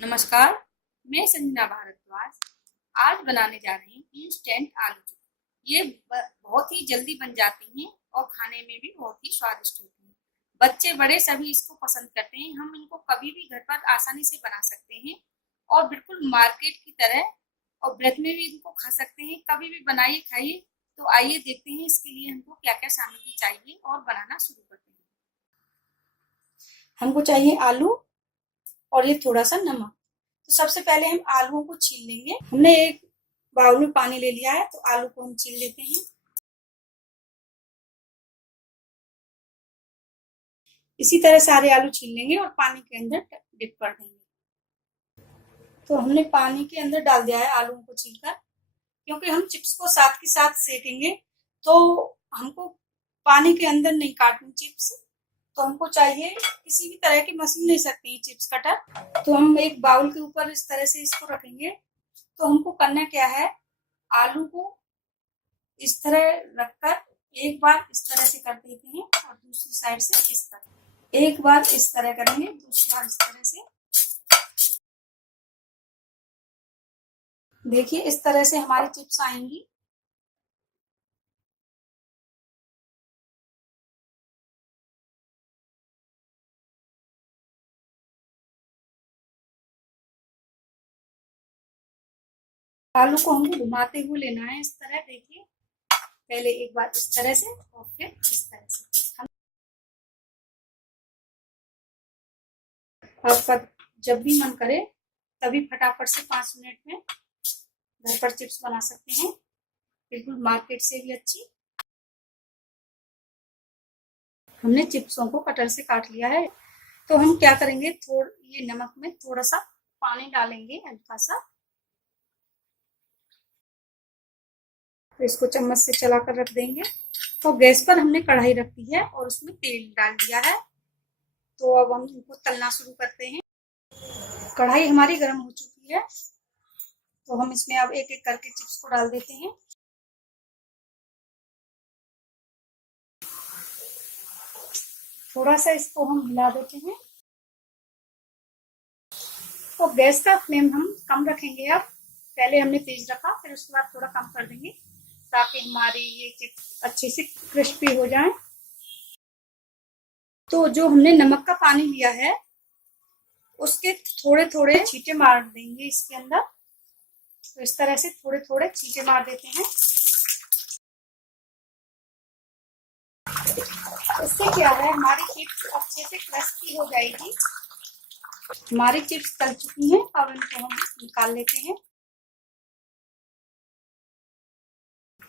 नमस्कार, मैं संजना भारद्वाज। आज बनाने जा रही हूँ इंस्टेंट आलू चोखा। ये बहुत ही जल्दी बन जाती हैं और खाने में भी बहुत ही स्वादिष्ट होती हैं। बच्चे बड़े सभी इसको पसंद करते हैं। हम इनको कभी भी घर पर आसानी से बना सकते हैं और बिल्कुल मार्केट की तरह और ब्रेक में भी इनको खा सकते हैं। कभी भी बनाइए खाइए। तो आइए देखते हैं इसके लिए हमको क्या क्या सामग्री चाहिए और बनाना शुरू करते हैं। हमको चाहिए आलू और ये थोड़ा सा नमक। तो सबसे पहले हम आलूओं को छील लेंगे। हमने एक बाउल में पानी ले लिया है, तो आलू को हम छील लेते हैं। इसी तरह सारे आलू छील लेंगे और पानी के अंदर डिप कर देंगे। तो हमने पानी के अंदर डाल दिया है आलूओं को छीलकर, क्योंकि हम चिप्स को साथ के साथ सेकेंगे, तो हमको पानी के अंदर नहीं काटनी चिप्स। तो हमको चाहिए किसी भी तरह की मशीन ले सकते हैं चिप्स कटर। तो हम एक बाउल के ऊपर इस तरह से इसको रखेंगे। तो हमको करना क्या है, आलू को इस तरह रखकर एक बार इस तरह से कर देते हैं और दूसरी साइड से इस तरह एक बार इस तरह करेंगे, दूसरी बार इस तरह से। देखिए इस तरह से हमारी चिप्स आएंगी। आलू को हमको घुमाते हुए लेना है इस तरह। देखिए पहले एक बार इस तरह से और फिर इस तरह से। आपका जब भी मन करे तभी फटाफट से 5 मिनट में घर पर चिप्स बना सकते हैं, बिल्कुल मार्केट से भी अच्छी। हमने चिप्सों को कटर से काट लिया है। तो हम क्या करेंगे, ये नमक में थोड़ा सा पानी डालेंगे हल्का सा। तो इसको चम्मच से चलाकर रख देंगे। तो गैस पर हमने कढ़ाई रख दी है और उसमें तेल डाल दिया है। तो अब हम इनको तलना शुरू करते हैं। कढ़ाई हमारी गर्म हो चुकी है, तो हम इसमें अब एक एक करके चिप्स को डाल देते हैं। थोड़ा सा इसको हम हिला देते हैं। तो गैस का फ्लेम हम कम रखेंगे। अब पहले हमने तेज रखा, फिर उसके बाद थोड़ा कम कर देंगे, ताकि हमारी ये चिप्स अच्छी से क्रिस्पी हो जाए। तो जो हमने नमक का पानी लिया है, उसके थोड़े थोड़े छींटे मार देंगे इसके अंदर। तो इस तरह से थोड़े थोड़े छींटे मार देते हैं। इससे क्या है, हमारी चिप्स अच्छे से क्रिस्पी हो जाएगी। हमारी चिप्स तल चुकी हैं, अब इनको हम निकाल लेते हैं।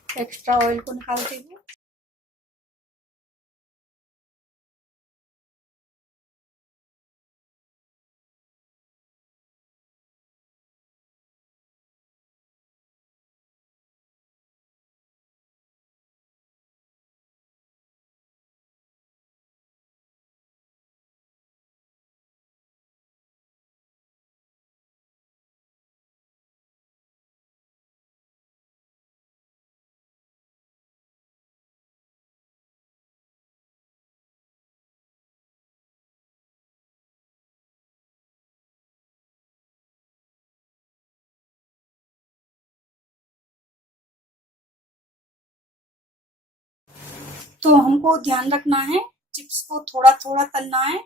एक्स्ट्रा ऑयल को निकालते हुए तो हमको ध्यान रखना है, चिप्स को थोड़ा थोड़ा तलना है,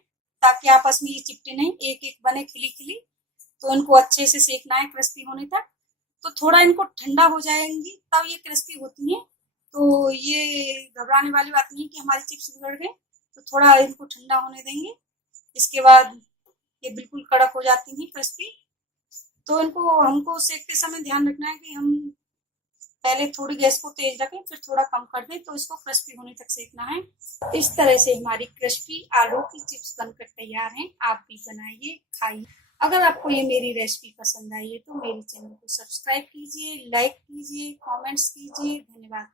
ताकि आपस में ये चिपटे नहीं, एक एक बने खिली खिली। तो इनको अच्छे से सेकना है क्रिस्पी होने तक। तो थोड़ा इनको ठंडा हो जाएंगी तब ये क्रिस्पी होती हैं। तो ये घबराने वाली बात नहीं है कि हमारी चिप्स बिगड़ गए। तो थोड़ा इनको ठंडा होने देंगे, इसके बाद ये बिल्कुल कड़क हो जाती हैं क्रिस्पी। तो इनको हमको सेकते समय ध्यान रखना है कि हम पहले थोड़ी गैस को तेज रखें, फिर थोड़ा कम कर दें। तो इसको क्रिस्पी होने तक सेकना है। इस तरह से हमारी क्रिस्पी आलू की चिप्स बनकर तैयार हैं। आप भी बनाइए, खाइए। अगर आपको ये मेरी रेसिपी पसंद आई है तो मेरे चैनल को सब्सक्राइब कीजिए, लाइक कीजिए, कमेंट्स कीजिए। धन्यवाद।